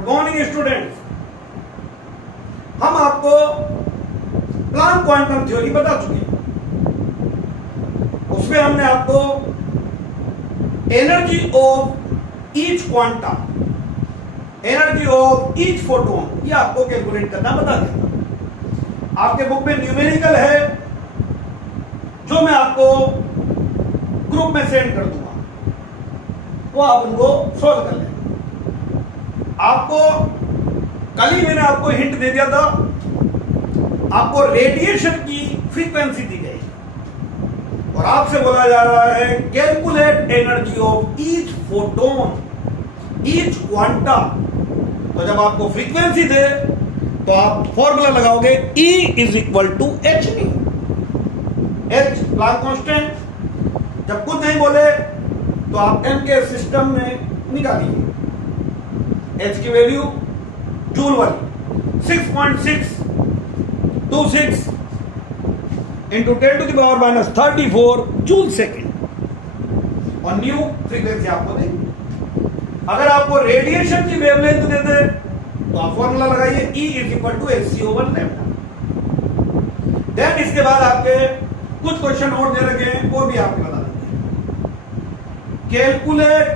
Good morning students. हम आपको Planck quantum theory बता चुके हैं। उसमें हमने आपको energy of each quanta, energy of each photon, ये आपको कैलकुलेट करना बता दिया। आपके बुक में न्यूमेरिकल है जो मैं आपको ग्रुप में सेंड कर दूंगा, वो आप उनको सॉल्व कर लेना। आपको कल ही मैंने आपको हिंट दे दिया था, आपको रेडिएशन की फ्रीक्वेंसी दी गई और आपसे बोला जा रहा है calculate energy of each photon, each quanta. तो जब आपको फ्रीक्वेंसी दे तो आप फॉर्मूला लगाओगे E is equal to H V, H Planck constant. जब कुछ नहीं बोले तो आप m के सिस्टम में निकालिए h की वैल्यू जूल वाली 6.626 into 10 to the power minus 34 joule second और न्यू फ्रीक्वेंसी आपको देंगे। अगर आपको रेडिएशन की वेवलेंथ दे दे तो आप फॉर्मूला लगाइए E is equal to H over lambda. Then इसके बाद आपके कुछ क्वेश्चन और दे रखे हैं, वो भी आपको बता देंगे। Calculate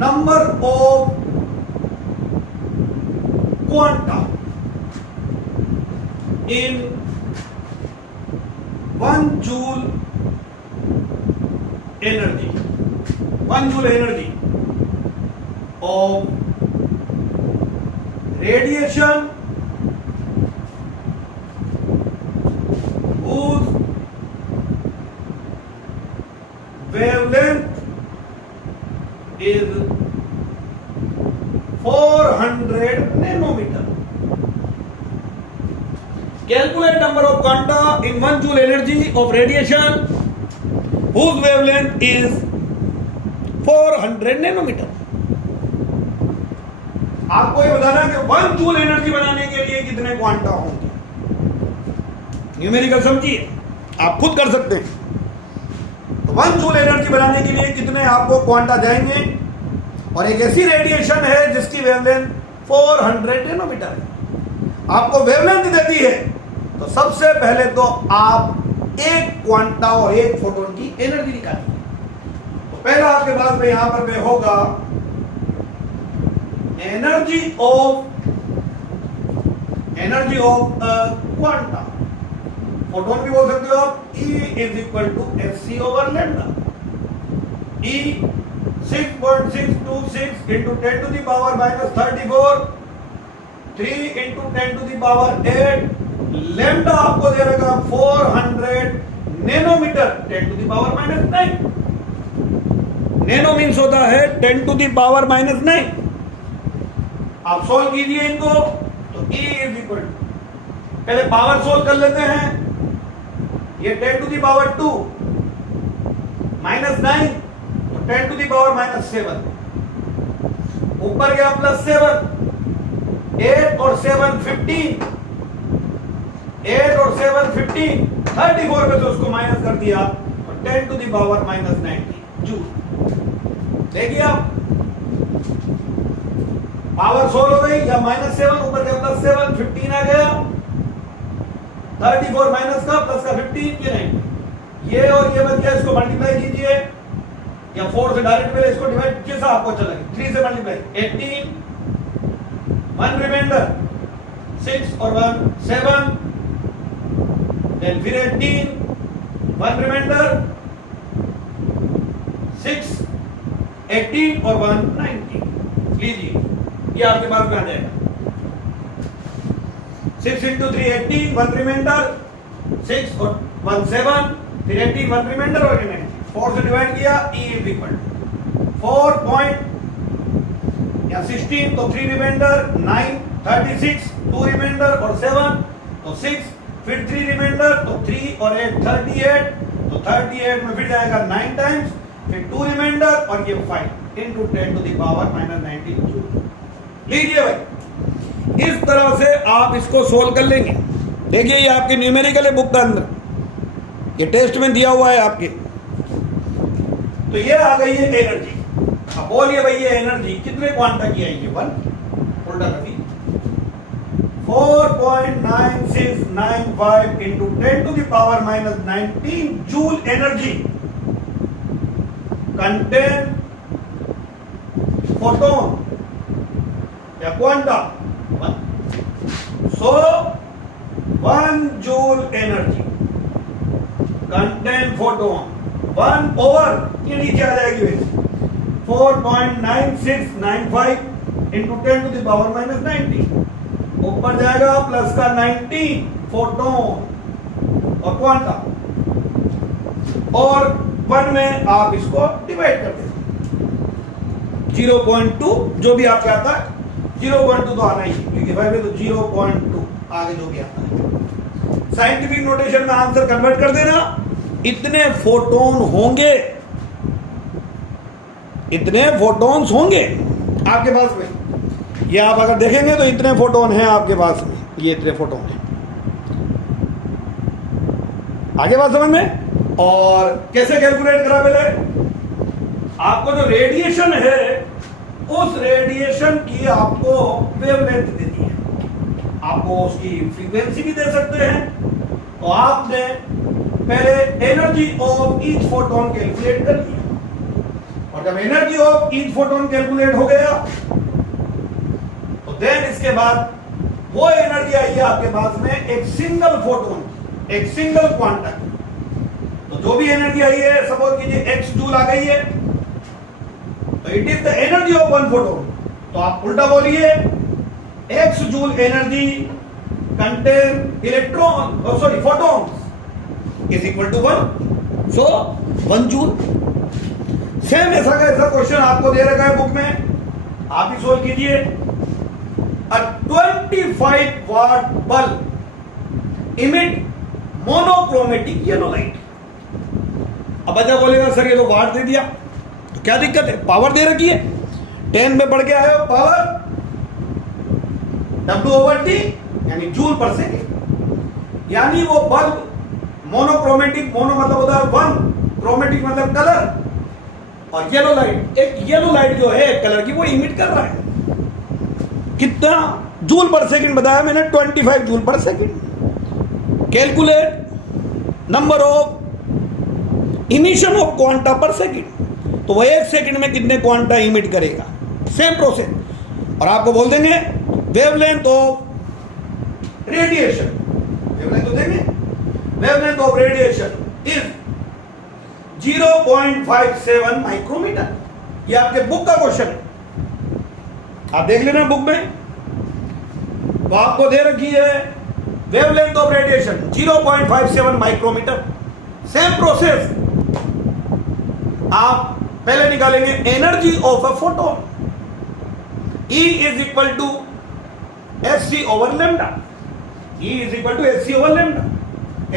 number of quanta in 1 joule energy, 1 joule energy of radiation whose wavelength is 400 nanometer. Calculate number of quanta in 1 joule energy of radiation whose wavelength is 400 nanometer. आपको ये बताना है कि 1 जूल एनर्जी बनाने के लिए कितने क्वांटा होंगे। न्यूमेरिकल समझिए, आप खुद कर सकते हैं। तो 1 जूल एनर्जी बनाने के लिए कितने आपको क्वांटा जाएंगे, और एक ऐसी रेडिएशन है जिसकी वेवलेंथ 400 नैनोमीटर है। आपको वेवलेंथ देती है तो सबसे पहले तो आप एक क्वांटा और एक फोटोन की एनर्जी निकालिए। तो पहला आपके पास में यहां पर होगा एनर्जी ऑफ क्वांटा, फोटोन भी बोल सकते हो आप। E is equal to H C over lambda. E 6.626 into 10 to the power minus 34, 3 into 10 to the power 8, lambda आपको दे रखा 400 nanometre, 10 to the power minus 9। Nano means होता है 10 टू द पावर माइनस 9। आप सोल्व कीजिए इनको तो E is equal to, पहले पावर सोल्व कर लेते हैं। ये 10 टू दी पावर 2 माइनस 9 तो 10 टू दी पावर माइनस 7, ऊपर गया प्लस 7, 8 और 7 15, 8 और 7 15, 34 में से उसको माइनस कर दिया और 10 to the power minus 90 joule. देखिए आप पावर सोल्व हो गई, या माइनस 7 ऊपर गया प्लस 7, 15 आ गया, 34 माइनस का प्लस का 15, ये नहीं, ये और ये बच गया। इसको मल्टीप्लाई कीजिए या 4 से डायरेक्ट पहले इसको डिवाइड, जैसा आपको अच्छा लगे। 3 से मल्टीप्लाई 18, 1 रिमाइंडर 6 और 1 7, देन फिर 18, 1 रिमाइंडर 6, 18 और 1 19। लीजिए ये आपके पास में आ जाएगा। 6 इंटू 3 18, 1 रिमाइंडर 6 और 1 7, फिर 18 1 रिमाइंडर और 4 से डिवाइड किया। E is equal to 4 point या 16 तो 3 रिमाइंडर 9, 36 2 रिमाइंडर और 7 तो 6, फिर 3 रिमाइंडर तो 3 और 8 38, तो 38 में फिर जाएगा 9 टाइम्स, फिर 2 रिमाइंडर और ये 5 into 10 to the power minus 90। लीजिए भाई, इस तरह से आप इसको सोल्व कर लेंगे। देखिए ये आपके न्यूमेरिकल है बुक के अंदर, ये टेस्ट में दिया हुआ है आपके। तो ये आ गई है एनर्जी। अब बोलिए भाई ये एनर्जी कितने क्वांटा की आएगी? 1। उल्टा कर दी 4.9695 into 10 to the power minus 19 joule energy contain photon या quanta 1. So 1 joule energy contain photon 1 over ये नीचे आ जाएगी वैसे 4.9695 into 10 to the power minus 19 ऊपर जाएगा प्लस का 19 फोटोन और क्वांटा और 1 में आप इसको डिवाइड कर देते 0.2 जो भी आपके आता है 0.2 तो आना ही क्योंकि 5 है तो 0.2 आगे जो भी आता है साइंटिफिक नोटेशन में आंसर कन्वर्ट कर देना इतने फोटोन होंगे इतने फोटोन्स होंगे आपके पास में ये आप अगर देखेंगे तो इतने फोटोन हैं आपके पास में ये इतने फोटोन हैं आगे बात समझ में और कैसे कैलकुलेट करा पहले आपको जो रेडिएशन है उस रेडिएशन की आपको वेवलेंथ देनी है आपको उसकी फ्रीक्वेंसी भी दे सकते हैं तो आपने पहले energy of each photon calculate कर लिया और जब energy of each photon calculate हो गया तो देन इसके बाद वो एनर्जी आई है आपके पास में एक सिंगल फोटोन एक सिंगल क्वांटा की तो जो भी एनर्जी आई है सपोज कीजिए x जूल आ गई है तो it is the energy of 1 photon तो आप उल्टा बोलिए x joule energy content electron sorry photons is equal to 1 so 1 joule same ऐसा का ऐसा क्वेश्चन आपको दे रखा है बुक में आप ही सोल्व कीजिए A 25 watt bulb emit monochromatic yellow light. अब बच्चा बोलेगा सर ये तो वाट दे दिया तो क्या दिक्कत है पावर दे रखी है 10 में बढ़ के आए हो पावर W/T यानी जूल पर सेकेंड यानी वो बल्ब मोनोक्रोमेटिक मोनो मतलब होता है 1 क्रोमेटिक मतलब कलर और येलो लाइट एक येलो लाइट जो है कलर की वो इमिट कर रहा है कितना जूल पर सेकंड बताया मैंने 25 जूल पर second calculate number of emission of quanta पर सेकंड तो वह 1 सेकंड में कितने क्वांटा इमिट करेगा सेम प्रोसेस और आपको बोल देंगे वेवलेंथ ऑफ रेडिएशन वेवलेंथ तो देंगे wavelength of radiation is 0.57 micrometre ये आपके बुक का क्वेश्चन है आप देख लेना बुक में तो आपको दे रखी है wavelength of radiation 0.57 micrometre same process आप पहले निकालेंगे energy of a photon E is equal to SC over lambda E is equal to SC over lambda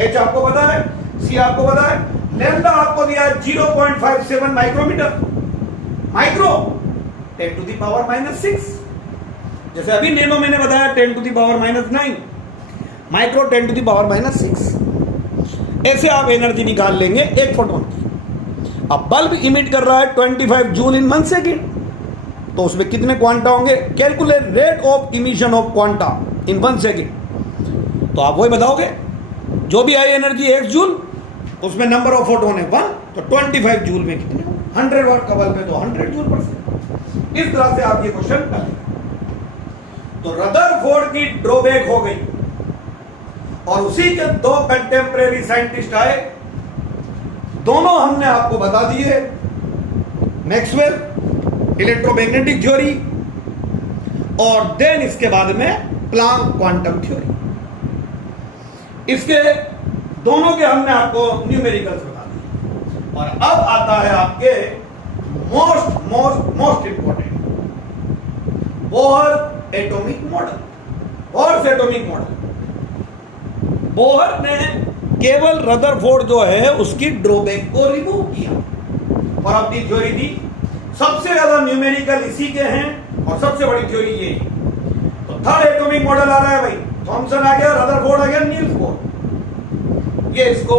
H आपको पता है C आपको पता है लेमडा आपको दिया है 0.57 micrometer micro 10 to the power minus 6 जैसे अभी नैनो मैंने बताया 10 to the power minus 9 micro 10 to the power minus 6 ऐसे आप एनर्जी निकाल लेंगे एक फोटोन की अब बल्ब इमिट कर रहा है 25 जूल इन 1 सेकेंड तो उसमें कितने क्वांटा होंगे calculate rate of emission of quanta in 1 second तो आप वही बताओगे जो भी आई एनर्जी 1 जूल उसमें नंबर ऑफ फोटोन है 1 तो 25 जूल में कितने 100 वाट का बल्ब है तो 100 जूल पर सेकेंड इस तरह से आप ये क्वेश्चन कर लें तो रदरफोर्ड की ड्रॉबैक हो गई और उसी के 2 कंटेम्परेरी साइंटिस्ट आए दोनों हमने आपको बता दिए मैक्सवेल इलेक्ट्रोमैग्नेटिक थ्योरी और देन इसके बाद में प्लांक क्वांटम थ्योरी इसके दोनों के हमने आपको न्यूमेरिकल्स बता दिए और अब आता है आपके most important Bohr atomic model Bohr atomic model Bohr ने केवल रदरफोर्ड जो है उसकी ड्रॉबैक को रिमूव किया और अपनी थ्योरी दी सबसे ज्यादा न्यूमेरिकल इसी के हैं और सबसे बड़ी थ्योरी ये है तो थर्ड एटॉमिक मॉडल आ रहा है भाई थॉमसन आ गया रदरफोर्ड आ गया नील्स बोर ये इसको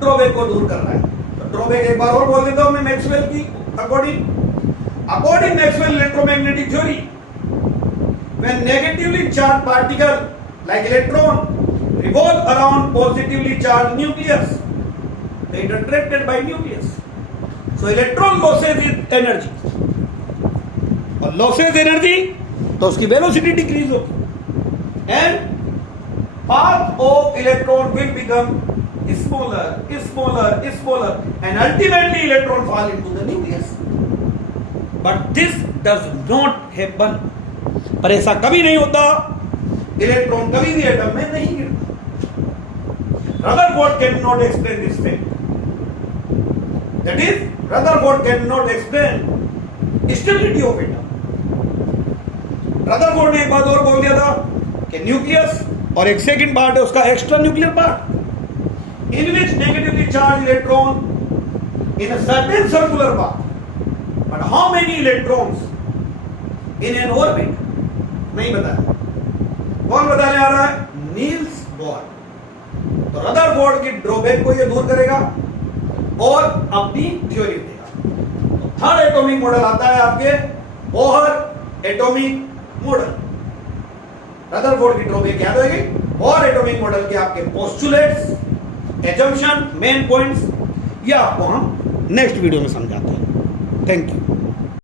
ड्रॉबैक को दूर कर रहा है तो ड्रॉबैक एक बार और बोल देता हूं मैं मैक्सवेल की according According to Maxwell electromagnetic theory, when negatively charged particle like electron revolve around positively charged nucleus, they are attracted by nucleus. So electron losses its energy, और losses energy तो उसकी velocity decrease होगी, and path of electron will become smaller, and ultimately electron fall into the nucleus. But this does not happen. पर ऐसा कभी नहीं होता, electron कभी भी एटम में नहीं गिरता। Rutherford cannot explain this fact. That is, Rutherford cannot explain stability of atom. Rutherford ने एक बात और बोल दिया था कि न्यूक्लियस और एक सेकंड पार्ट है उसका extra nuclear part, in which negatively charged electron in a certain circular path. But how many electrons in an orbit? नहीं बताया। कौन बताने आ रहा है? Niels Bohr. तो रदरफोर्ड की ड्रॉबैक को ये दूर करेगा और अपनी थ्योरी देगा। तो थर्ड एटॉमिक मॉडल आता है आपके बोहर एटॉमिक मॉडल। रदरफोर्ड की ड्रॉबैक याद होगी। बोहर एटॉमिक मॉडल के आपके पोस्टुलेट्स, एजम्पशन, मेन पॉइंट्स, ये आपको हम नेक्स्ट वीडियो में समझाते हैं। Thank you.